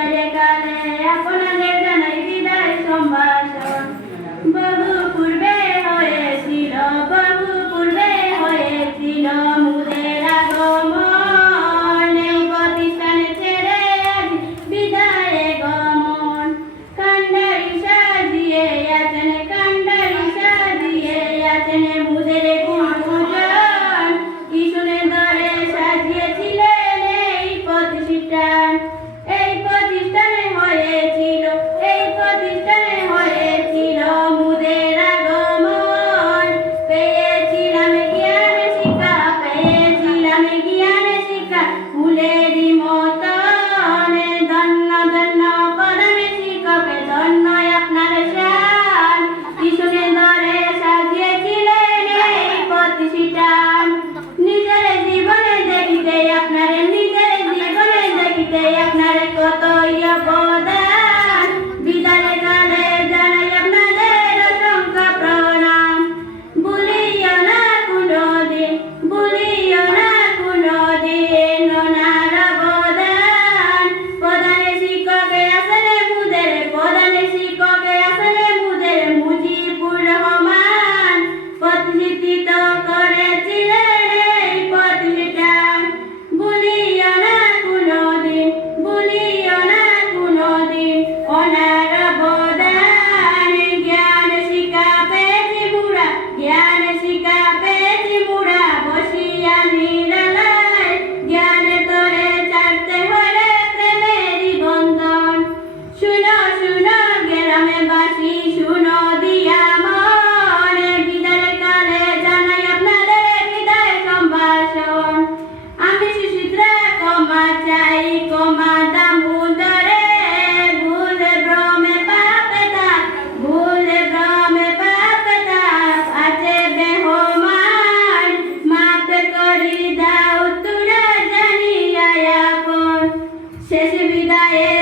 বিদায় কালে আপনাদের জানাই বিদায় সম্ভাষণ। বহু পূর্বে হয়েছিল মুদের আগমন, এই প্রতিষ্ঠানে ছেড়ে আজ বিদায় গমন। কান্ডারি সাজিয়ে আছেন মুদের গুরুজন, কি শুনে ধরে সাজিয়েছিলেন এই প্রতিষ্ঠান। এই প্রতিষ্ঠানে হয়েছিল মুদের আগমন। পেয়েছিলাম জ্ঞান শিক্ষা ফুলেরই মতন। ধন্য ধন্য প্রধান শিক্ষক, ধন্য আপনার শান, কি শুনে ধরে সাজিয়েছিলেন এই প্রতিষ্ঠান। নিজের জীবনে দেখিতে আপনার কতই অবদান। বিদায় কালে জানাই আপনাদের অসংখ্য প্রণাম। ভুলিও না কোনোদিন ওনার অবদান। প্রধান শিক্ষকে আসলে মুদের মুজিবুর রহমান, প্রতিষ্ঠিত করেছিলেন এই প্রতিষ্ঠান। ভুলিও না কোনোদিন ওনার অবদান। জ্ঞান শিক্ষা পেয়েছি মুরা বসিয়া নিরালায়। জ্ঞানে তোরে ছাড়তে হলে প্রেমেরই বন্ধন। শুনো গ্রামবাসী, শুনো দিয়া মন, বিদায় কালে জানাই আপনাদের বিদায় সম্ভাষণ। আমি সুচিত্রা ক্ষমা চাই, ক্ষমা দামোদরে, ভুলে ভ্রমে পাপে তাপ আছে বেহমান। মাফ করি দাও তোরা জানিয়া আপন। শেষ বিদায়ে